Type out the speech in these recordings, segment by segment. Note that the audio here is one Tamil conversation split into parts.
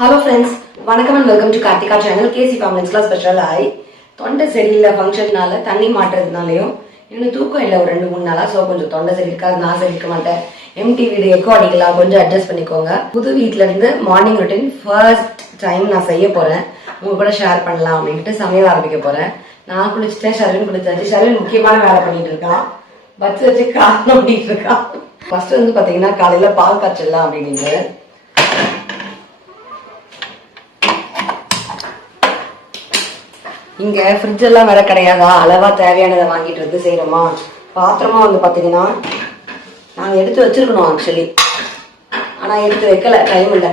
Hello friends, வணக்கம் and welcome to Karthika channel. KC Families special ஆய் தொண்டை சரியில்லை ஃபங்க்ஷன்னால தண்ணி மாட்டுறதுனாலயும் இன்னும் தூக்கம் இல்லை ஒரு 2-3 நாளா. ஸோ கொஞ்சம் தொண்டை சரி இருக்காது, நான் சரி இருக்க மாட்டேன். எம்டி வீடு எக்கோ அடிக்கலாம், கொஞ்சம் அட்ஜஸ்ட் பண்ணிக்கோங்க. புது வீட்டுல இருந்து மார்னிங் ரொட்டீன் ஃபர்ஸ்ட் டைம் நான் செய்ய போறேன், உங்க கூட ஷேர் பண்ணலாம் அப்படின்ட்டு சமையல் ஆரம்பிக்க போறேன். நான் குளிச்சுட்டேன், ஷர்வின் குளிச்சாச்சு. ஷர்வின் முக்கியமான வேலை பண்ணிட்டு இருக்கான், பஸ் வச்சு காரணம் பண்ணிட்டு இருக்கான். ஃபர்ஸ்ட் வந்து பாத்தீங்கன்னா காலையில பால் காய்ச்சலாம் அப்படின்னு இங்க ஃப்ரிட்ஜ் எல்லாம் வேற கிடையாதா, அளவா தேவையானதை வாங்கிட்டு வந்து செய்யறோமா. பாத்திரமா வந்து பாத்தீங்கன்னா நாங்க எடுத்து வச்சிருக்கணும் ஆக்சுவலி, ஆனா எடுத்து வைக்கல, டைம் இல்லை.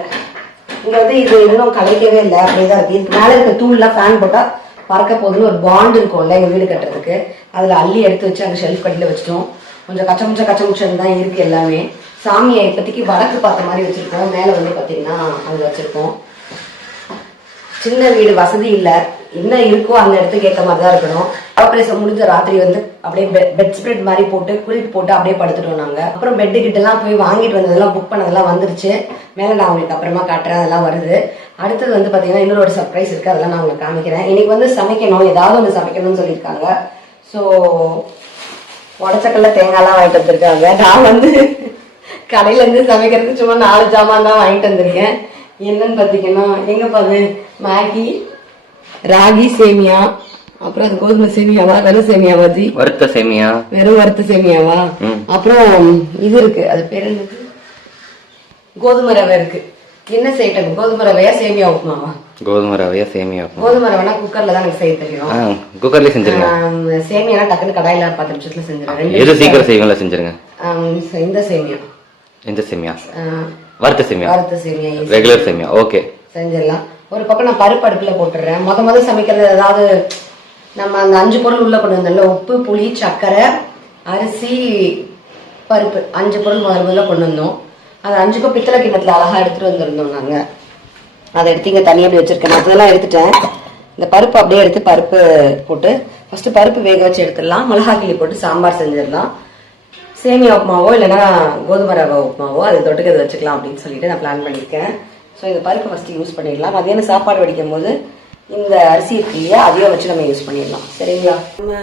இங்க வந்து இது இன்னும் கலைக்கவே இல்லை, அப்படியேதான் இருக்கு. இதுக்கு மேல இருக்க தூள்ல ஃபேன் போட்டா பறக்க போகுதுன்னு ஒரு பாண்ட் இருக்கும்ல எங்க வீடு கட்டுறதுக்கு, அதுல அள்ளி எடுத்து வச்சு அங்க ஷெல்ஃப் கட்டில வச்சிட்டோம். கொஞ்சம் கச்சமுச்சம் தான் இருக்கு எல்லாமே. சாமியை இப்போதைக்கு வடக்கு பார்த்த மாதிரி வச்சிருக்கோம். மேல வந்து பாத்தீங்கன்னா அது வச்சிருக்கோம். சின்ன வீடு, வசதி இல்லை, என்ன இருக்கோ அந்த இடத்துக்கு ஏற்ற மாதிரி தான் இருக்கணும். ஆப்ரேஷன் முடிஞ்ச ராத்திரி வந்து அப்படியே பெட் ஸ்ப்ரெட் மாதிரி போட்டு குளிட் போட்டு அப்படியே படுத்துட்டோம் நாங்க. அப்புறம் பெட்டு கிட்ட எல்லாம் போய் வாங்கிட்டு வந்ததெல்லாம் புக் பண்ணதெல்லாம் வந்துருச்சு. மேல நான் உங்களுக்கு அப்புறமா காட்டுறேன், அதெல்லாம் வருது. அடுத்தது வந்து பாத்தீங்கன்னா இன்னொரு ஒரு சர்ப்ரைஸ் இருக்கு, அதெல்லாம் நான் உங்களுக்கு காமிக்கிறேன். இன்னைக்கு வந்து சமைக்கணும், ஏதாவது ஒன்று சமைக்கணும்னு சொல்லியிருக்காங்க. ஸோ உடச்சக்கல்ல தேங்காய்லாம் வாங்கிட்டு வந்திருக்காங்க. நான் வந்து கடையில இருந்து சமைக்கிறதுக்கு சும்மா 4 ஜாமான் தான் வாங்கிட்டு வந்திருக்கேன். என்னன்னு பாத்தீங்கன்னா எங்க பாரு, மேகி, ராகி சேமியா, அப்புறம் அது கோதுமை சேமியாவா, வெறும் சேமியாவா ஜி? வறுத்த சேமியா, வெறும் வறுத்த சேமியாவா? அப்புறம் இது இருக்கு, அது பேர் என்னது, கோதுமை ரவை இருக்கு. என்ன செய்யட்டும், கோதுமை ரவையா சேமியா உப்புமாவா? கோதுமை ரவையா சேமியா உப்புமா. கோதுமை ரவைனா குக்கர்ல தான் எனக்கு செய்ய தெரியும். குக்கர்லயே செஞ்சிருங்க. சேமியா டக்குன்னு கடாயில 10 நிமிஷத்துல செஞ்சிருவேன். எது சீக்கிரம் செய்வீங்களா செஞ்சிருங்க. இந்த சேமியா, இந்த சேமியா வறுத்த சேமியா, வறுத்த சேமியா, ரெகுலர் சேமியா, ஓகே செஞ்சிடலாம். ஒரு பக்கம் நான் பருப்பு அடுப்புல போட்டுடுறேன். முத சமைக்கிறது ஏதாவது நம்ம அந்த 5 பொருள் உள்ள கொண்டு வந்தோம்ல, உப்பு, புளி, சர்க்கரை, அரிசி, பருப்பு, 5 பொருள் முதல்ல கொண்டு வந்தோம். அது 5க்கும் பித்தளை கிண்ணத்துல அழகா எடுத்துட்டு வந்திருந்தோம் நாங்க. அதை எடுத்து இங்க தனியாக அப்படி வச்சிருக்கேன். மற்றதெல்லாம் எடுத்துட்டேன். இந்த பருப்பு அப்படியே எடுத்து பருப்பு போட்டு ஃபர்ஸ்ட் பருப்பு வேக வச்சு எடுத்துடலாம். மிளகா கிள்ளி போட்டு சாம்பார் செஞ்சிடலாம். சேமியா உப்புமாவோ இல்லைன்னா கோதுமை ரவை உப்புமாவோ அது தொட்டுக்கிறது வச்சுக்கலாம் அப்படின்னு சொல்லிட்டு நான் பிளான் பண்ணியிருக்கேன். ஸோ இந்த பருப்பு ஃபர்ஸ்ட் யூஸ் பண்ணிடலாம். மதியானம் சாப்பாடு வடிக்கும் போது இந்த அரிசி இருக்கு இல்லையா, அதையும் வச்சு நம்ம யூஸ் பண்ணிடலாம். சரிங்களா? நம்ம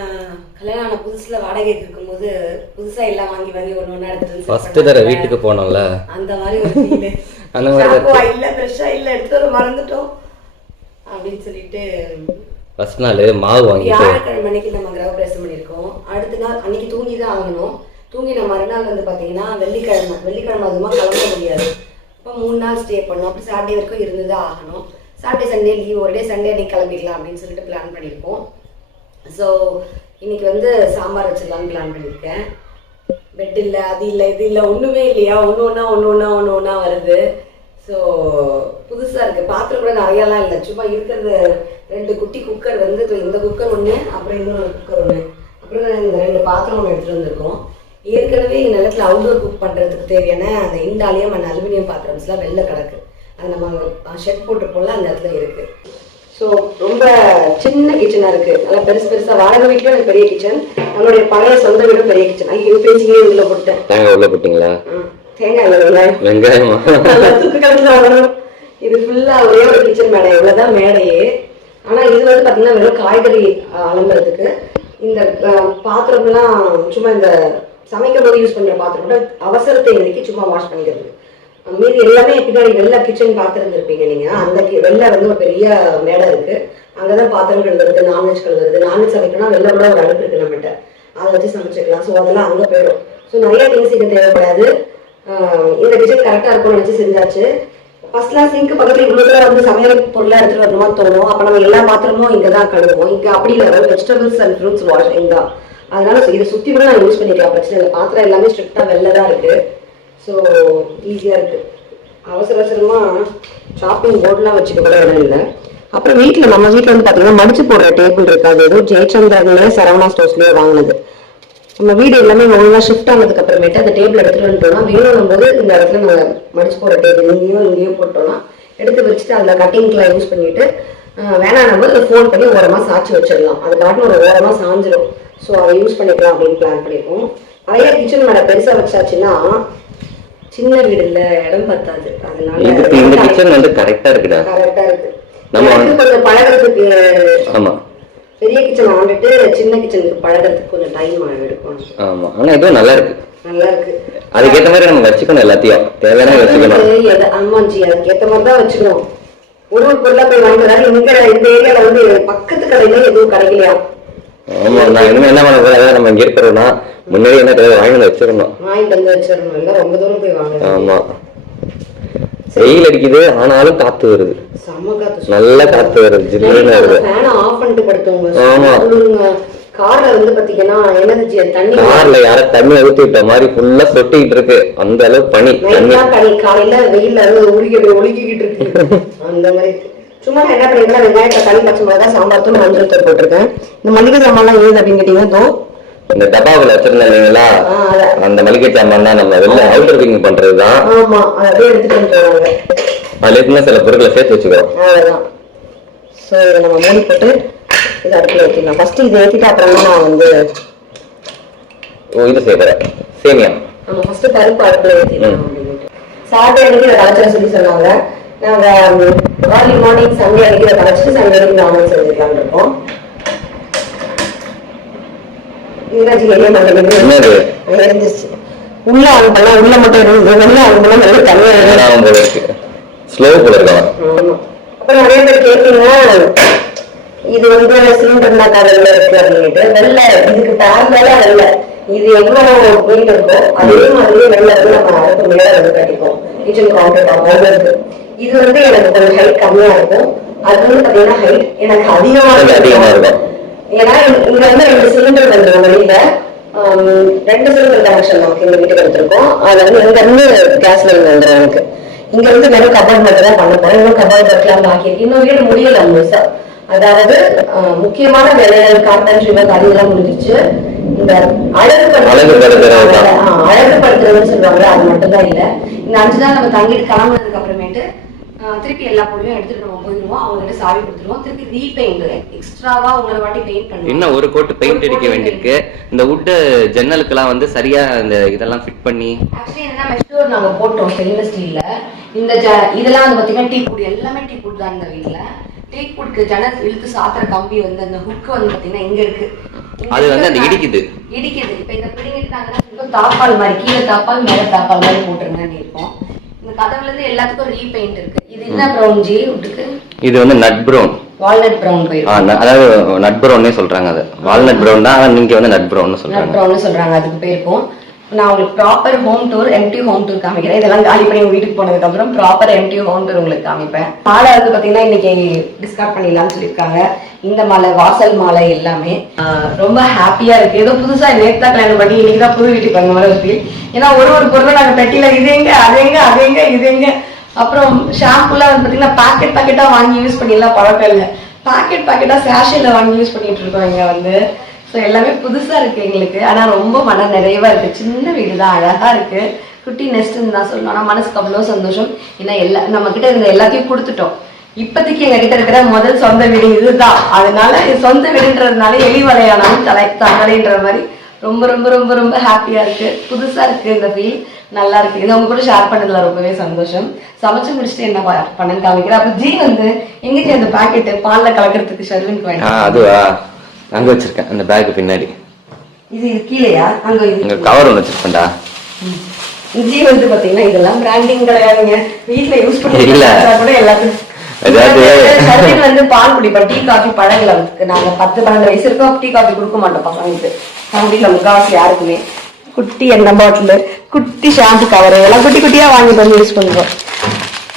கல்யாணம் ஆன புதுசுல வாடகைக்கு இருக்கும்போது புதுசா எல்லாம் வாங்கி ஒண்ணு எடுத்து ஃபர்ஸ்ட் தடவை வீட்டுக்கு போனோம்ல, அந்த மாதிரி ஒரு ஃபீல். அந்த மாதிரி இல்ல ஃப்ரெஷ்ஷா இல்ல எடுத்து மறந்துட்டோம் அப்படின்னு சொல்லிட்டு ஃபர்ஸ்ட் நாள் மாவு வாங்கி வியாழக்கிழமை அன்னைக்கு நம்ம கிரகப்பிரவேசம் பண்ணியிருக்கோம். அடுத்த நாள் அன்னைக்கு தூங்கி தான் ஆகணும். தூங்கின மறுநாள் வந்து பாத்தீங்கன்னா வெள்ளிக்கிழமை அதுமா கிளம்ப முடியாது. இப்போ 3 நாள் ஸ்டே பண்ணோம். அப்படி சாட்டர்டே வரைக்கும் இருந்துதான் ஆகணும். சாட்டர்டே சண்டே லீவ், ஒரு டே சண்டே அன்னைக்கு கிளம்பிக்கலாம் அப்படின்னு சொல்லிட்டு பிளான் பண்ணியிருக்கோம். ஸோ இன்னைக்கு வந்து சாம்பார் வச்சிடலான்னு பிளான் பண்ணியிருக்கேன். பெட் இல்லை, அது இல்லை, இது இல்லை, ஒன்றுமே இல்லையா, ஒன்று ஒன்றா வருது. ஸோ புதுசாக இருக்குது. பாத்திரம் கூட நிறையாலாம் இல்லை, சும்மா இருக்கிறது 2 குட்டி குக்கர் வந்து, இந்த குக்கர் ஒன்று, அப்புறம் இன்னொரு குக்கர் ஒன்று, அப்புறம் இந்த 2 பாத்திரம் ஒன்று எடுத்துகிட்டு வந்திருக்கோம். ஏற்கனவே எங்கள் நிலத்தில் அவுட்டோர் குக் பண்ணுறதுக்கு தேவையான அந்த இண்டாலியம் அண்ட் அலுமினியம் பாத்திரம்ஸ்லாம் வெளில கிடக்கு. அது நம்ம ஷெட் போட்டிருப்போம்ல, அந்த இடத்துல இருக்குது. ஸோ ரொம்ப சின்ன கிச்சனாக இருக்குது, நல்லா பெருசாக. வாடகை வீட்டில் எனக்கு பெரிய கிச்சன், நம்மளுடைய பழைய சொந்த வீடும் பெரிய கிச்சன். ஐயோ பேசிக்கே உள்ள போட்டேன். தேங்காய் உள்ள போட்டீங்களா? தேங்காய் இல்லை, வெங்காயமா வரணும். இது ஃபுல்லாக ஒரே ஒரு கிச்சன் மேடை, இவ்வளோதான் மேடையே. ஆனால் இது வந்து பார்த்தீங்கன்னா வெறும் காய்கறி அலம்புறதுக்கு. இந்த பாத்திரம்லாம் சும்மா இந்த சமைக்கும் போது யூஸ் பண்ணுற பாத்திரம் கூட அவசரத்தை இன்னைக்கு சும்மா வாஷ் பண்ணிக்கிறது. மீதி எல்லாமே பின்னாடி வெள்ளை கிச்சன் பாத்திரம் இருப்பீங்க நீங்க. அந்த வெள்ளை வந்து ஒரு பெரிய மேடை இருக்கு, அங்கதான் பாத்திரம் கழுவுறது, நான்வெஜ் கழுவுறது. நான்வெஜ் சமைக்கணும்னா வெளில கூட ஒரு அடுப்பு இருக்கு நம்மகிட்ட, அதை வச்சு சமைச்சுக்கலாம். ஸோ அதெல்லாம் அங்கே போயிடும். ஸோ நிறைய திங்ஸ் இங்கே தேவைப்படாது. இந்த கிச்சன் கரெக்டாக இருக்கும்னு நினச்சி செஞ்சாச்சு. ஃபர்ஸ்ட்லாம் சிங்க் பக்கத்தில் இவ்வளோ தூரம் வந்து சமையல் பொருளாக எடுத்துகிட்டு வரணுமா தோணும். அப்போ நம்ம எல்லா பாத்திரமும் இங்கே தான் கழுவுவோம். இங்கே அப்படி இல்லை, வெஜிடபிள்ஸ் அண்ட் ஃப்ரூட்ஸ் வாஷ் இங்கே தான். அதனால இதை சுற்றி கூட நான் யூஸ் பண்ணிக்கலாம், பிரச்சனை இல்லை. பாத்திரம் எல்லாமே ஸ்ட்ரிக்டாக வெளில தான் இருக்குது. ஸோ ஈஸியாக இருக்குது. அவசரமாக ஷாப்பிங் போர்டெலாம் வச்சுக்க கூட இடம் இல்லை. அப்புறம் நம்ம வீட்டில் வந்து பார்த்தீங்கன்னா மடிச்சு போடுற டேபிள் இருக்காது, ஏதோ ஜெயச்சந்திரன்லேயே சரவணா ஸ்டோர்ஸ்லேயே வாங்கினது. நம்ம வீடு எல்லாமே ஒழுங்காக ஷிஃப்ட் ஆனதுக்கு அப்புறமேட்டு அந்த டேபிள் எடுத்துகிட்டு வந்துட்டோம்னா வேணும் போது இந்த இடத்துல நாங்கள் மடிச்சு போடுற டேபிள் இங்கேயும் போட்டோம்னா எடுத்து வச்சுட்டு அதில் கட்டிங்க்கெலாம் யூஸ் பண்ணிட்டு வேணாம் போது அதை ஃபோன் பண்ணி ஓரமாக சாய்ச்சி வச்சிடலாம். அது காட்டில் ஒரு ஓரமாக சாஞ்சிடும். ஸோ அதை யூஸ் பண்ணிக்கலாம் அப்படின்னு பிளான் பண்ணியிருக்கோம். நிறைய கிச்சன் மேடை பெருசாக வச்சாச்சுன்னா சின்ன வீடு இல்ல, இடம் பத்தாது. அதனால இதுக்கு இந்த கிச்சன் வந்து கரெக்டா இருக்குடா. கரெக்டா இருக்கு. நம்ம கொஞ்சம் பழகிறதுக்கு. ஆமா, பெரிய கிச்சன் ஆண்டுட்டு சின்ன கிச்சனுக்கு பழகிறதுக்கு கொஞ்சம் டைம் எடுக்கும். ஆமா, ஆனா இதுவும் நல்லா இருக்கு. நல்லா இருக்கு. அதுக்கேற்ற மாதிரி நம்ம வச்சுக்கணும், எல்லாத்தையும் தேவையான வச்சுக்கணும். ஆமாஞ்சி, அதுக்கேற்ற மாதிரி தான் வச்சுக்கணும். ஒரு பொருளா போய் வாங்கிக்கிறாரு. இந்த ஏரியால வந்து பக்கத்து கடையில எதுவும் கிடைக்கலையா? ஆமா, நான் இனிமே என்ன பண்ண போறேன், நம்ம இங்க இருக்கிறோம்னா முன்னாடி என்ன தேவை வாங்கிட்டு வச்சிடணும். வாங்கிட்டு வந்து வச்சிடணும். இல்ல ரொம்ப தூரம் போய் வாங்க. ஆமா, வெயில் அடிக்குது ஆனாலும் காத்து வருது. செம்ம காத்து, நல்ல காத்து வருது, ஜில்லுன்னு வருது. ஃபேன் ஆஃப் பண்ணிட்டு படுத்துங்க. ஆமா, கார்ல வந்து பாத்தீங்கன்னா எனர்ஜி தண்ணி, கார்ல யார தண்ணி ஊத்தி விட்ட மாதிரி ஃபுல்லா சொட்டிட்டு இருக்கு. அந்த அளவு பனி காலையில வெயில்ல ஒழுகிக்கிட்டு இருக்கு. அந்த மாதிரி சும்மா நான் என்ன பண்ணிருக்கேன், வெங்காயம் தக்காளி பச்சை மிளகா சாம்பார் தூள் மஞ்சள் தூள் போட்டிருக்கேன். இந்த மளிகை சாமான்லாம் ஏது அப்படின்னு கேட்டீங்கன்னா இந்த டப்பாவில் வச்சிருந்தீங்களா, அந்த மளிகை சாமான் தான் நம்ம வெளில அவுட்டர் பண்றதுதான். ஆமா, அதே எடுத்துட்டு வந்துருவாங்க. அதுல இருந்து சில பொருட்களை சேர்த்து வச்சுக்கிறோம். அவ்வளவுதான். சோ இதை நம்ம மூடி போட்டு இதை அடுப்புல வைக்கலாம். ஃபர்ஸ்ட் இதை ஏற்றிட்டு அப்புறம் தான் நான் வந்து இது செய்யறேன், சேமியா. நம்ம ஃபர்ஸ்ட் பருப்பு அடுப்புல ஏற்றிடலாம் அப்படின்ட்டு. சாட்டர்டே அன்னைக்கு இதை கலைச்சிட சொன்னாங்க. நாங்க ஏர்லி மார்னிங் சண்டே அன்னைக்கு இதை கலைச்சிட்டு சண்டே அன்னைக்கு நானும் செஞ்சுக்கலாம்னு இருக்கோம். உள்ள ஆன் பண்ணா உள்ள மட்டும் வெளில ஆன் பண்ணா நல்ல தனியா ஸ்லோ போல இருக்கு. அப்புறம் நிறைய பேர் கேட்டீங்கன்னா இது வந்து சிலிண்டர்னா கடையில இருக்கு அப்படின்ட்டு. வெள்ள இதுக்கு பேரலால வெள்ள இது எவ்வளவு வெயிட் இருக்கோ அதே மாதிரியே வெள்ள இருந்து நம்ம அடுப்பு மேல வந்து கட்டிப்போம். கிச்சன் கவுண்டர் டாப் இருக்கு. இது வந்து எனக்கு கொஞ்சம் ஹைட் கம்மியா இருக்கும். அது வந்து பாத்தீங்கன்னா ஹைட் எனக்கு அதிகமா இருக்கும். ஏன்னா இங்க வந்து 2 சிலிண்டர் வந்துடும். வெளியில 2 சிலிண்டர் கனெக்ஷன் நமக்கு எங்க வீட்டுக்கு எடுத்திருக்கோம். அதுல வந்து இங்க இருந்து கேஸ் லைன் வந்துடும் எனக்கு. இங்க இருந்து வெறும் கபோர்ட் மட்டும் தான் பண்ண போறேன். இன்னும் கபோர்ட் வைக்கலாம் பாக்கி இருக்கு. இன்னும் வீடு முடியல முழுசா. அதாவது முக்கியமான வேலைகள் கார்பென்ட்ரி ஒர்க் அதெல்லாம் முடிஞ்சிச்சு. இந்த அழகுபடுத்துறதுன்னு சொல்லுவாங்க, அது மட்டும் தான் இல்ல. இந்த 5 நாள் நம்ம தங்கிட்டு கிளம்புனதுக்கு அப்புறமேட்டு திருப்பி எல்லா பொருளையும் எடுத்துட்டு நம்ம போயிடுவோம். அவங்க கிட்ட சாவி கொடுத்துருவோம். திருப்பி ரீபெயிண்ட் எக்ஸ்ட்ராவா உங்களை வாட்டி பெயிண்ட் பண்ணுவோம். இன்னும் ஒரு கோட் பெயிண்ட் அடிக்க வேண்டியிருக்கு. இந்த வுட் ஜன்னலுக்கெல்லாம் வந்து சரியா இந்த இதெல்லாம் ஃபிட் பண்ணி ஆக்சுவலி என்னன்னா மெஷ்டோர் நாங்க போட்டோம் ஸ்டெயின்லெஸ் ஸ்டீல்ல. இந்த இதெல்லாம் வந்து பாத்தீங்கன்னா டீ குட், எல்லாமே டீ குட் தான். இந்த வீட்டுல டீ குட்க்கு ஜன்னல் இழுத்து சாத்துற கம்பி வந்து அந்த ஹுக் வந்து பாத்தீங்கன்னா இங்க இருக்கு. அது வந்து அந்த இடிக்குது. இப்ப இந்த பிடிங்கிட்டாங்கன்னா தாப்பால் மாதிரி கீழே தாப்பால் மேல தாப்பால் மாதிரி போட்டுருங்கன்னு இருக்கும். இந்த கதவுல இருந்து எல்லாத்துக்கும் ரீபெயிண்ட் இருக்கு. இது என்ன ப்ரௌன் ஜி வுட்டுக்கு? இது வந்து நட் ப்ரௌன், வால்நட் ப்ரௌன் போயிடும். அதாவது நட் ப்ரௌன்னே சொல்றாங்க. அது வால்நட் ப்ரௌன் தான், நீங்க வந்து நட் ப்ரௌன் சொல்றாங்க. நட் ப்ரௌன் சொல்றாங்க. அதுக்கு போயிருக்கும். நான் உங்களுக்கு proper home tour, empty home tour காமிக்கிறேன். இதெல்லாம் காலி பண்ணி வீட்டுக்கு போனதுக்கு அப்புறம் ப்ராப்பர் எம்டி ஹோம் டூர் உங்களுக்கு காமிப்பேன். மாலை வந்து பாத்தீங்கன்னா இன்னைக்கு டிஸ்கார்ட் பண்ணிடலாம்னு சொல்லியிருக்காங்க. இந்த மாலை, வாசல் மாலை எல்லாமே ரொம்ப ஹாப்பியா இருக்கு. ஏதோ புதுசா நேத்தா கல்யாணம் பண்ணி இன்னைக்குதான் புது வீட்டுக்கு வந்த மாதிரி இருக்கு. ஏன்னா ஒரு பொருளை நாங்க பெட்டியில இது எங்க அது எங்க அது எங்க இது எங்க. அப்புறம் ஷாம்புலாம் வந்து பாத்தீங்கன்னா பாக்கெட்டா வாங்கி யூஸ் பண்ணிடலாம் பழக்கம் இல்லை. பாக்கெட்டா சேஷேல வாங்கி யூஸ் பண்ணிட்டு இருக்கோம் இங்க வந்து. ஸோ எல்லாமே புதுசா இருக்கு எங்களுக்கு. ஆனா ரொம்ப மன நிறைவா இருக்கு. சின்ன வீடு தான், அழகா இருக்கு. குட்டி நெஸ்ட்னு தான் சொல்லணும். ஆனா மனசுக்கு அவ்வளோ சந்தோஷம். ஏன்னா நம்ம கிட்ட இருந்த எல்லாத்தையும் கொடுத்துட்டோம். இப்போதைக்கு எங்க கிட்ட இருக்கிற முதல் சொந்த வீடு இதுதான். அதனால சொந்த வீடுன்றதுனால எலி வலையானாலும் தங்கலைன்ற மாதிரி ரொம்ப ரொம்ப ரொம்ப ரொம்ப ஹாப்பியா இருக்கு. புதுசா இருக்கு இந்த ஃபீல், நல்லா இருக்கு. இது அவங்க கூட ஷேர் பண்ணதுல ரொம்பவே சந்தோஷம். சமைச்சு முடிச்சுட்டு என்ன பண்ணன்னு காமிக்கிறேன். அப்ப ஜி வந்து எங்கிட்ட அந்த பாக்கெட் பால்ல கலக்கிறதுக்கு ஷர்வினுக்கு வேண்டாம். அதுவா அங்க வச்சிருக்கேன், அந்த பேக் பின்னாடி. இது கீழேயா? அங்க கவர் ஒன்று வச்சிருக்கேன்டா. ஜி வந்து பாத்தீங்கன்னா இதெல்லாம் பிராண்டிங் கிடையாதுங்க. வீட்டுல யூஸ் பண்ணி கூட எல்லாத்துக்கும் வந்து பால் குடிப்பேன். டீ காஃபி பழகல. நாங்க 10-12 வயசு இருக்கோம். டீ காஃபி கொடுக்க மாட்டோம் பசங்களுக்கு. நம்ம வீட்டுல முக்காவாசி யாருக்குமே குட்டி எண்ணெய் பாட்டில், குட்டி ஷாம்பு கவர் எல்லாம் குட்டி குட்டியா வாங்கிட்டு வந்து யூஸ் பண்ணுவோம்.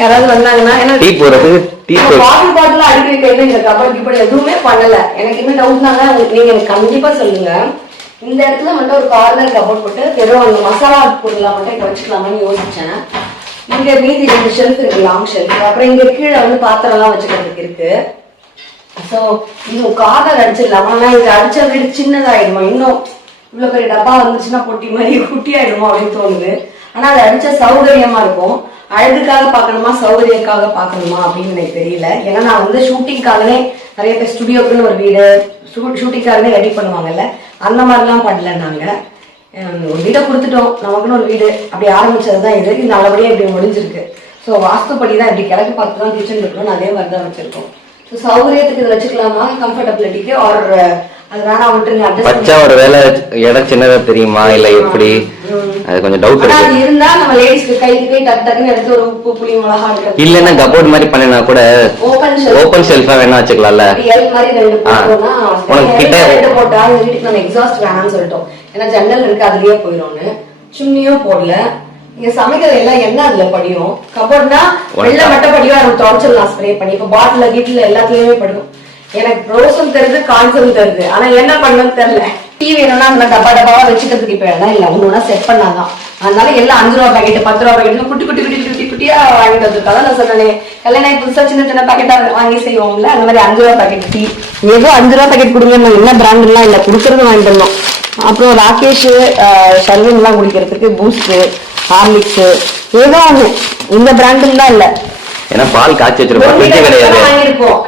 யாராவது வந்தாங்கன்னா வாட்டர் பாட்டில் அடிக்க வைக்க இந்த கபடி இப்படி எதுவுமே பண்ணல. எனக்கு இன்னும் டவுட்னாங்க, நீங்க எனக்கு கண்டிப்பா சொல்லுங்க. இந்த இடத்துல மட்டும் ஒரு கார்னர் கபோர்ட் போட்டு வெறும் அந்த மசாலா பொருள்லாம் மட்டும் இங்க வச்சுக்கலாமான்னு யோசிச்சேன். இங்க மீதி 2 ஷெல்ஃப் இருக்கு, லாங் ஷெல்ஃப். அப்புறம் இங்க கீழே வந்து பாத்திரம் எல்லாம் வச்சுக்கிறதுக்கு இருக்கு. சோ இது கார்னர் அடிச்சிடலாமா? ஆனா இது அடிச்ச வீடு சின்னதாயிடுமா? இன்னும் இவ்வளவு பெரிய டப்பா வந்துச்சுன்னா பொட்டி மாதிரி குட்டி ஆயிடுமோ அப்படின்னு தோணுது. ஆனா அது அடிச்ச சௌகரியமா இருக்கும். அழகுக்காக பாக்கணுமா சௌகரியக்காக பாக்கணுமா அப்படின்னு எனக்கு தெரியல. ஏன்னா நான் வந்து ஷூட்டிங்காகவே நிறைய பேர் ஸ்டுடியோக்குன்னு ஒரு வீடு ஷூட்டிங்காகவே ரெடி பண்ணுவாங்கல்ல, அந்த மாதிரிலாம் பண்ணல நாங்க. ஒரு வீடை கொடுத்துட்டோம், நமக்குன்னு ஒரு வீடு அப்படி ஆரம்பிச்சதுதான் இது நல்லபடியா இப்படி முடிஞ்சிருக்கு. ஸோ வாஸ்துப்படி தான் இப்படி கிழக்கு பார்த்து தான் கிச்சன் இருக்கணும், அதே மாதிரி தான் வச்சிருக்கோம். ஸோ சௌகரியத்துக்கு இது வச்சுக்கலாமா, கம்ஃபர்டபிலிட்டிக்கு, ஆர் அது வேணாம் விட்டுருங்க. பச்சா ஒரு வேலை இடம் சின்னதா தெரியுமா இல்ல எப்படி, அது கொஞ்சம் டவுட் இருக்கு. அது இருந்தா நம்ம லேடிஸ்க்கு கைக்கு டக்கு டக்குன்னு எடுத்து ஒரு உப்பு புளி மிளகா எடுத்து இல்லன்னா கபோர்ட் மாதிரி பண்ணினா கூட ஓபன் ஷெல்ஃபா வேணா வச்சுக்கலாம்ல. எல் மாதிரி ரெண்டு போட்டோம்னா உனக்கு கிட்ட ரெண்டு போட்டா வீட்டுக்கு நம்ம எக்ஸாஸ்ட் வேணாம்னு சொல்லிட்டோம். ஏன்னா ஜன்னல் இருக்கு அதுலயே போயிடும்னு சும்மியும் போடல. இங்க சமைக்கிறது எல்லாம் என்ன அதுல படியும், கபோர்ட்னா வெள்ள மட்டும் படியும், அது தொடச்சிடலாம் ஸ்ப்ரே பண்ணி. இப்ப பாட்டில கீட்டில எல்லாத்துலயுமே படியும். எனக்கு ப்ரோஸும் தருது கான்ஸும் தருது, ஆனா என்ன பண்ணணும்னு தெரியல. டீ வேணும்னா அந்த டப்பா டப்பாவா வச்சுக்கிறதுக்கு இப்ப இடம் இல்ல, ஒண்ணு செட் பண்ணாதான். அதனால எல்லாம் 5 ரூபா பாக்கெட் 10 ரூபா பாக்கெட் குட்டி குட்டி குட்டி குட்டி குட்டியா வாங்கிட்டு வந்திருக்காங்க. நான் சொன்னேன் கல்யாணம் புதுசா சின்ன சின்ன பாக்கெட்டா வாங்கி செய்வோம்ல, அந்த மாதிரி 5 ரூபா பாக்கெட் டீ. ஏதோ 5 ரூபா பாக்கெட் கொடுங்க, என்ன பிராண்ட் எல்லாம் இல்ல, குடுக்கறது வாங்கிட்டு வந்தோம். அப்புறம் ராகேஷ் ஷர்வின் எல்லாம் குடிக்கிறதுக்கு பூஸ்ட் ஹார்லிக்ஸ் ஏதோ ஒண்ணு, இந்த பிராண்டுன்னு தான் இல்ல. ஏன்னா பால் காய்ச்சி வச்சிருப்போம், ஃப்ரிட்ஜ் கிடையாது.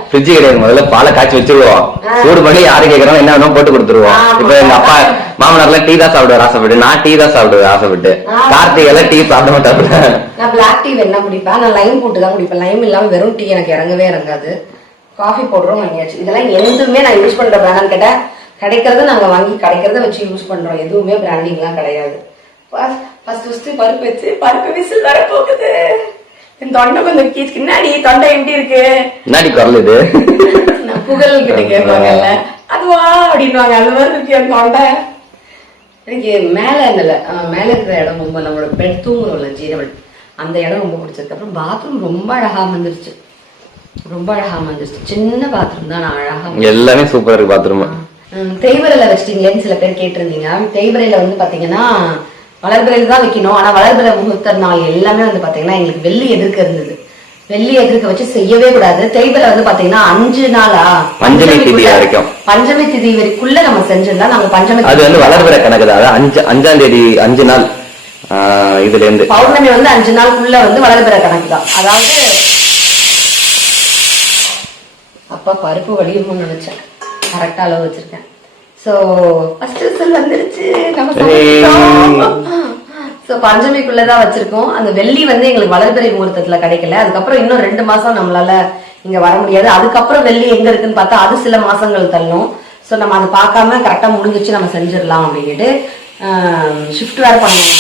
ஃப்ரிட்ஜ் கிடையாது, முதல்ல பாலை காய்ச்சி வச்சிருவோம், சூடு பண்ணி யாரு கேட்கறோம் என்ன வேணும் போட்டு கொடுத்துருவோம். இப்ப எங்க அப்பா மாமனார்லாம் டீ தான் சாப்பிடுவார் ஆசைப்பட்டு, நான் டீ தான் சாப்பிடுவேன் ஆசைப்பட்டு. கார்த்திக் எல்லாம் டீ சாப்பிட மாட்டாங்க. நான் பிளாக் டீ வேணா குடிப்பேன், நான் லைம் போட்டு தான் குடிப்பேன். லைம் இல்லாம வெறும் டீ எனக்கு இறங்கவே இறங்காது. காஃபி பவுடரும் வாங்கியாச்சு. இதெல்லாம் எதுவுமே நான் யூஸ் பண்ற பிராண்டான்னு கேட்டா கிடைக்கிறத நாங்க வாங்கி கிடைக்கிறத வச்சு யூஸ் பண்றோம், எதுவுமே பிராண்டிங் எல்லாம் கிடையாது. பருப்பு வச்சு பருப்பு விசில் வர போகுது. என் தொண்டை கொஞ்சம் கீச்சு பின்னாடி தொண்டை எப்படி இருக்கு முன்னாடி குரல் இது புகழ் கிட்ட கேட்பாங்கல்ல, அதுவா அப்படின்வாங்க, அந்த மாதிரி இருக்கு என் தொண்டை. எனக்கு மேல இல்ல மேல இருக்கிற இடம் ரொம்ப, நம்மளோட பெட் தூங்குறோம்ல ஜீரவன், அந்த இடம் ரொம்ப பிடிச்சிருக்கு. அப்புறம் பாத்ரூம் ரொம்ப அழகா வந்துருச்சு, ரொம்ப அழகா வந்துருச்சு. சின்ன பாத்ரூம் தான், நான் அழகா எல்லாமே சூப்பரா இருக்கு பாத்ரூம். தேய்வரையில வச்சிட்டீங்களேன்னு சில பேர் கேட்டிருந்தீங்க. தேய்வரையில வந்து பாத்தீங்கன்னா வளர்பிறையில தான் வைக்கணும், ஆனா வளர்பிறை முகூர்த்த நாள் எல்லாமே வந்து பாத்தீங்கன்னா எங்களுக்கு வெள்ளி எதிர்க்க இருந்தது. வெள்ளி எதிர்க்க வச்சு செய்யவே கூடாது. தேய்வரை வந்து பாத்தீங்கன்னா 5 நாளா பஞ்சமி திதி வரைக்கும், பஞ்சமி திதி வரைக்குள்ள நம்ம செஞ்சிருந்தா நாங்க பஞ்சமி, அது வந்து வளர்பிறை கணக்கு தான். 5ஆம் தேதி 5 நாள் இதுல இருந்து பௌர்ணமி வந்து 5 நாளுக்குள்ள வந்து வளர்பிறை கணக்கு தான். அதாவது அப்பா பருப்பு வடியும்னு நினைச்சேன், கரெக்டா அளவு வச்சிருக்கேன். சோ ஃபர்ஸ்ட் ரிசல்ட் வந்துருச்சு, நம்ம சமைச்சிட்டோம். சோ பஞ்சமிக்குள்ளதான் வச்சிருக்கோம். அந்த வெள்ளி வந்து எங்களுக்கு வளர்பிறை முகூர்த்தத்துல கிடைக்கல. அதுக்கப்புறம் இன்னும் 2 மாசம் நம்மளால இங்க வர முடியாது. அதுக்கப்புறம் வெள்ளி எங்க இருக்குன்னு பார்த்தா அது சில மாசங்கள் தள்ளும். சோ நம்ம அதை பார்க்காம கரெக்டா முடிஞ்சிச்சு நம்ம செஞ்சிடலாம் அப்படின்ட்டு ஷிஃப்ட் வேற பண்ணுவோம்.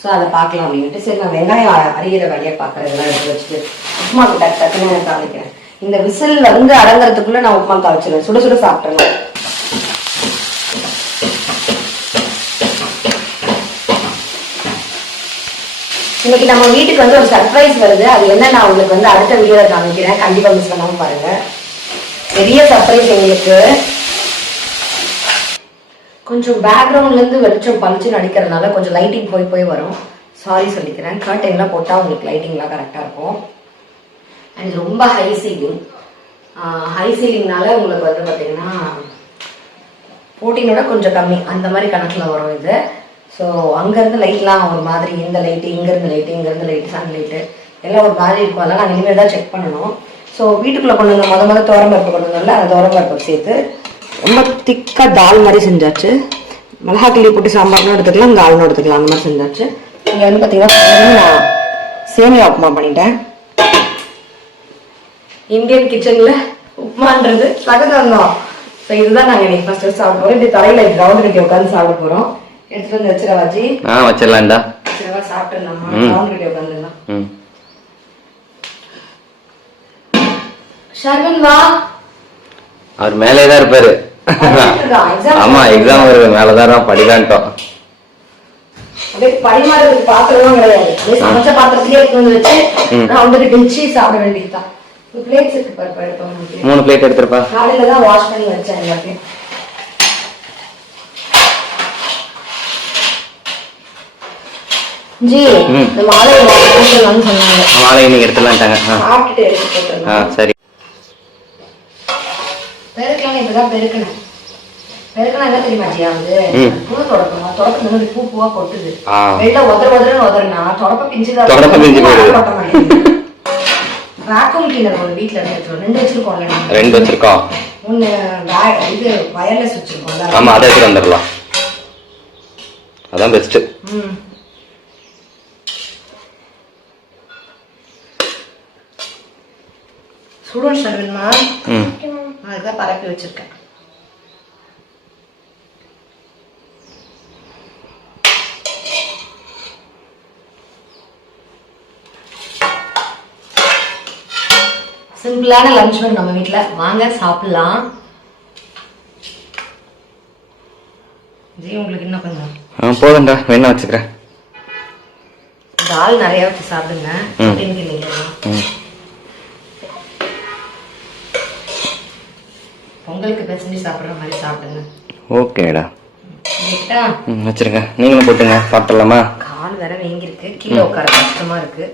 சோ அதை பார்க்கலாம் அப்படின்ட்டு சரி நான் வெங்காயம் அரியிற வேலையை பார்க்கறேன். இதெல்லாம் எடுத்து வச்சுட்டு உப்புமாக்கு டக்குன்னு காமிக்கிறேன். இந்த விசில் வந்து அடங்குறதுக்குள்ள நான் உப்புமா காய்ச்சிடுவேன், சுட சுட சாப்பிட்டுருவேன். இன்னைக்கு நம்ம வீட்டுக்கு வந்து ஒரு சர்ப்ரைஸ் வருது. அது என்ன நான் உங்களுக்கு வந்து அடுத்த வீடியோல காமிக்கிறேன், கண்டிப்பா மிஸ் பண்ணாம பாருங்க. பெரிய சர்ப்ரைஸ் எங்களுக்கு. கொஞ்சம் பேக்ரவுண்ட்ல இருந்து வெளிச்சம் பளிச்சுன்னு அடிக்கிறதுனால கொஞ்சம் லைட்டிங் போய் போய் வரும், சாரி சொல்லிக்கிறேன். கர்டைன்லாம் போட்டா உங்களுக்கு லைட்டிங்லாம் கரெக்டா இருக்கும். அண்ட் ரொம்ப ஹை சீலிங், ஹை சீலிங்னால உங்களுக்கு வந்து பார்த்தீங்கன்னா 14 கொஞ்சம் கம்மி அந்த மாதிரி கணக்கில் வரும் இது. ஸோ அங்கேருந்து லைட்லாம் ஒரு மாதிரி, இந்த லைட்டு இங்கேருந்து லைட்டு இங்கேருந்து லைட்டு சன் லைட்டு எல்லாம் ஒரு மாதிரி இருக்கும். அதெல்லாம் நாங்கள் இனிமேல் தான் செக் பண்ணணும். ஸோ வீட்டுக்குள்ளே கொண்டு வந்து முதல் தோரம்பருப்பு கொண்டு வந்தோம்ல, அந்த தோரம்பருப்பு சேர்த்து ரொம்ப திக்காக தால் மாதிரி செஞ்சாச்சு. மிளகா கிள்ளி போட்டு சாம்பார்னு எடுத்துக்கலாம், தால்னு எடுத்துக்கலாம், அந்த மாதிரி செஞ்சாச்சு. இங்கே வந்து பார்த்தீங்கன்னா நான் சேமியா உப்புமா பண்ணிட்டேன். இந்தியன் கிச்சன்ல உப்புமான்றது சகஜம் தான். ஸோ இதுதான் நாங்கள் இன்னைக்கு ஃபர்ஸ்ட் சாப்பிட போறோம். இப்படி தலையில ரவுண்ட் கட்டி உட்காந்து சாப்பிட போறோம். எடுத்துட்டு வந்து வச்சிரவாஜி, வச்சிடலாம்டா, சாப்பிட்டுலாமா? ரவுண்ட் கட்டி உட்காந்துலாம். ஷர்வன் வா, அவர் மேலேதான் இருப்பாரு. ஆமா எக்ஸாம் வருது, மேலதான் படிக்கான்ட்டோம். அப்படியே பரிமாறதுக்கு பாத்திரம் கிடையாது, சமைச்ச பாத்திரத்திலே எடுத்து வந்து வச்சு ரவுண்ட் கட்டி வச்சு சாப்பிட வேண்டியதுதான். 3 பிளேட் எடுத்துருப்பா. காலையில தான் வாஷ் பண்ணி வச்சேன் எல்லாத்தையும். ஜி இந்த மாலை போட்டுடலாம்னு சொன்னாங்க. மாலை இன்னைக்கு எடுத்துலான்ட்டாங்க. சாப்பிட்டுட்டு எடுத்து போட்டுடலாம். சரி. பெருக்கலாம் இப்பதான் பெருக்கணும். பெருக்கணும் என்ன தெரியுமா ஜி? ஆகுது பூ தொடக்கணும். தொடக்கம் வந்து பூ பூவா கொட்டுது. வெளில உதறனா தொடப்ப பிஞ்சுதான். தொடப்ப பிஞ்சு போயிடுது. வேக்யூம் கிளீனர் ஒரு வீட்ல எடுத்துட்டு 2 வச்சிருக்கோம்ல. 2 வச்சிருக்கோம். ஒன்று இது வயர்லெஸ் வச்சுருக்கோம்ல. ஆமாம், அதை எடுத்து வந்துடலாம். அதான் பெஸ்ட்டு. சுடுவன் வேணுமா? அதுதான் பரப்பி வச்சிருக்கேன். சிம்பிளான லஞ்ச் மெனு நம்ம வீட்டுல. வாங்க சாப்பிடலாம். ஜி உங்களுக்கு இன்னும் கொஞ்சம் போதும்டா, வேணா வச்சுக்கிறேன். தால் நிறைய வச்சு சாப்பிடுங்க. பொங்கலுக்கு பெசஞ்சு சாப்பிடுற மாதிரி சாப்பிடுங்க. ஓகேடா, வச்சிருங்க. நீங்களும் போட்டுங்க, சாப்பிடலாமா? கால் வேற வீங்கிருக்கு, கீழே உட்கார கஷ்டமா இருக்கு.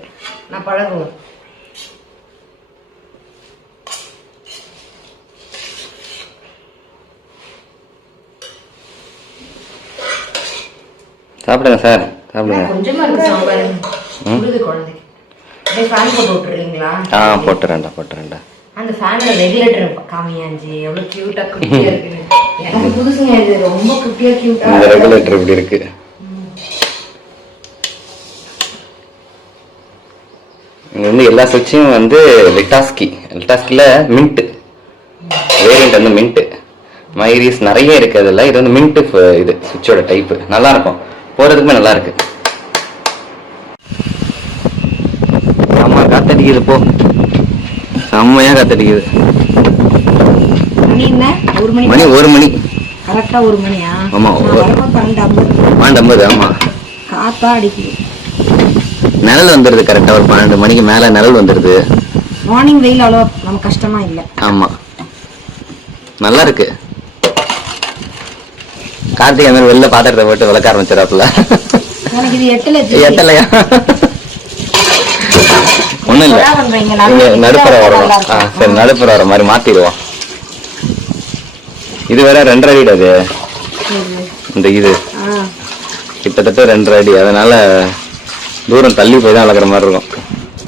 நான் பழகுவோம். சாப்பிடுங்க சார், சாப்பிடுங்க. கொஞ்சமா இருக்கு சாம்பார். குடுது குழந்தைக்கு. அப்படியே ஃபேன் போட்டு விட்டுறீங்களா? போட்டுறேன்டா. அந்த ஃபேன்ல ரெகுலேட்டர் காமியாஞ்சி எவ்வளவு கியூட்டா குட்டியா இருக்கு. எனக்கு புதுசுங்க, இது ரொம்ப குட்டியா கியூட்டா. இந்த ரெகுலேட்டர் இப்படி இருக்கு. இங்க வந்து எல்லா சுவிட்சும் வந்து லிட்டாஸ்கில மின்ட் வேரியன்ட் வந்து மின்ட். மைரீஸ் நிறைய இருக்கு அதுல. இது வந்து மின்ட் இது சுவிட்சோட டைப். நல்லா இருக்கும், போறதுக்குமே நல்லா இருக்கு. ஆமா, காத்தடிக்குது போ, செம்மையா காத்தடிக்குது. மணி 1 மணி கரெக்டா. 1 மணியா? ஆமா, 12:50. ஆமா, காத்தா அடிக்குது. நிழல் வந்துருது கரெக்டா. ஒரு 12 மணிக்கு மேல நிழல் வந்துருது. மார்னிங் வெயில் அவ்வளோ நமக்கு கஷ்டமா இல்ல. ஆமா, நல்லா இருக்கு. கார்த்திகை மாதிரி வெளில பாத்திரத்தை போட்டு விளக்க ஆரம்பிச்சிடாப்புல. எனக்கு இது எட்டலையா? ஒண்ணும் இல்ல, நடுப்புற வரும். சரி, நடுப்புற வர மாதிரி மாத்திடுவோம். இது வேற 2.5 அடி. அது இந்த இது கிட்டத்தட்ட 2.5 அடி. அதனால தூரம் தள்ளி போய் தான் வளர்க்குற மாதிரி இருக்கும்.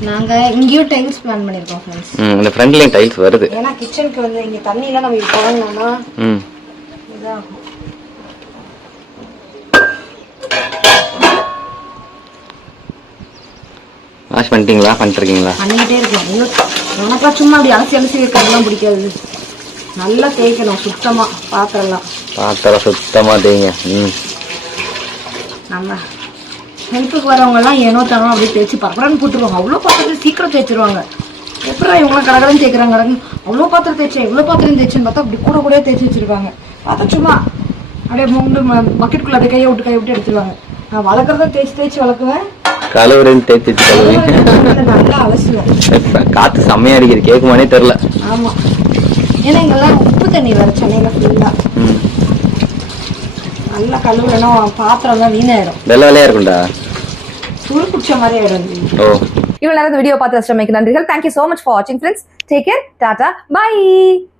நாங்க இங்கேயும் டைல்ஸ் பிளான் பண்ணிருக்கோம் फ्रेंड्स. இந்த ஃப்ரண்ட்லயும் டைல்ஸ் வருது. ஏன்னா கிச்சனுக்கு வந்து இங்க தண்ணி எல்லாம் நம்ம போடணும்னா இதான் வாஷ் பண்ணிட்டீங்களா? பண்ணிருக்கீங்களா? பண்ணிட்டே இருக்கேன். உனக்கா சும்மா அப்படி அலசி வைக்கிறதுலாம் பிடிக்காது. நல்லா தேய்க்கணும் சுத்தமா. பாத்திரம் சுத்தமா தேய்ங்க. நம்ம ஹெல்ப்புக்கு வரவங்க எல்லாம் ஏனோ தானோ அப்படியே தேய்ச்சி பரபரன்னு போட்டுருவாங்க. அவ்வளோ பாத்திரம் சீக்கிரம் தேய்ச்சிருவாங்க. எப்படா இவங்க கடகடன்னு தேய்க்கிறாங்க. அவ்வளோ பாத்திரம் தேய்ச்சேன், இவ்வளோ பாத்திரம் தேய்ச்சேன்னு பார்த்தா அப்படி கூட தேய்ச்சி வச்சிருக்காங்க. பார்த்தா சும்மா அப்படியே மூண்டு பக்கெட்டுக்குள்ள அப்படியே கையை விட்டு எடுத்துருவாங்க. நான் வளர்க்குறத தேய்ச்சி வளர்க்குவேன். கலவரன்னு தேய்ச்சி நல்லா அலசுவேன். காத்து செம்மையா அடிக்குது, கேட்குமானே தெரியல. ஆமா, ஏன்னா இங்கெல்லாம் உப்பு தண்ணி வர சென்னையில ஃபுல்லா. நல்லா கழுவுனா பாத்திரம் எல்லாம் வீணாயிடும். வெள்ளையா இருக்கும்டா, துரு குடிச்ச மாதிரி ஆயிடும். இவ்வளவு நேரம் வீடியோ பார்த்து நன்றிகள். Thank you so much for watching friends. Take care. Tata. Bye.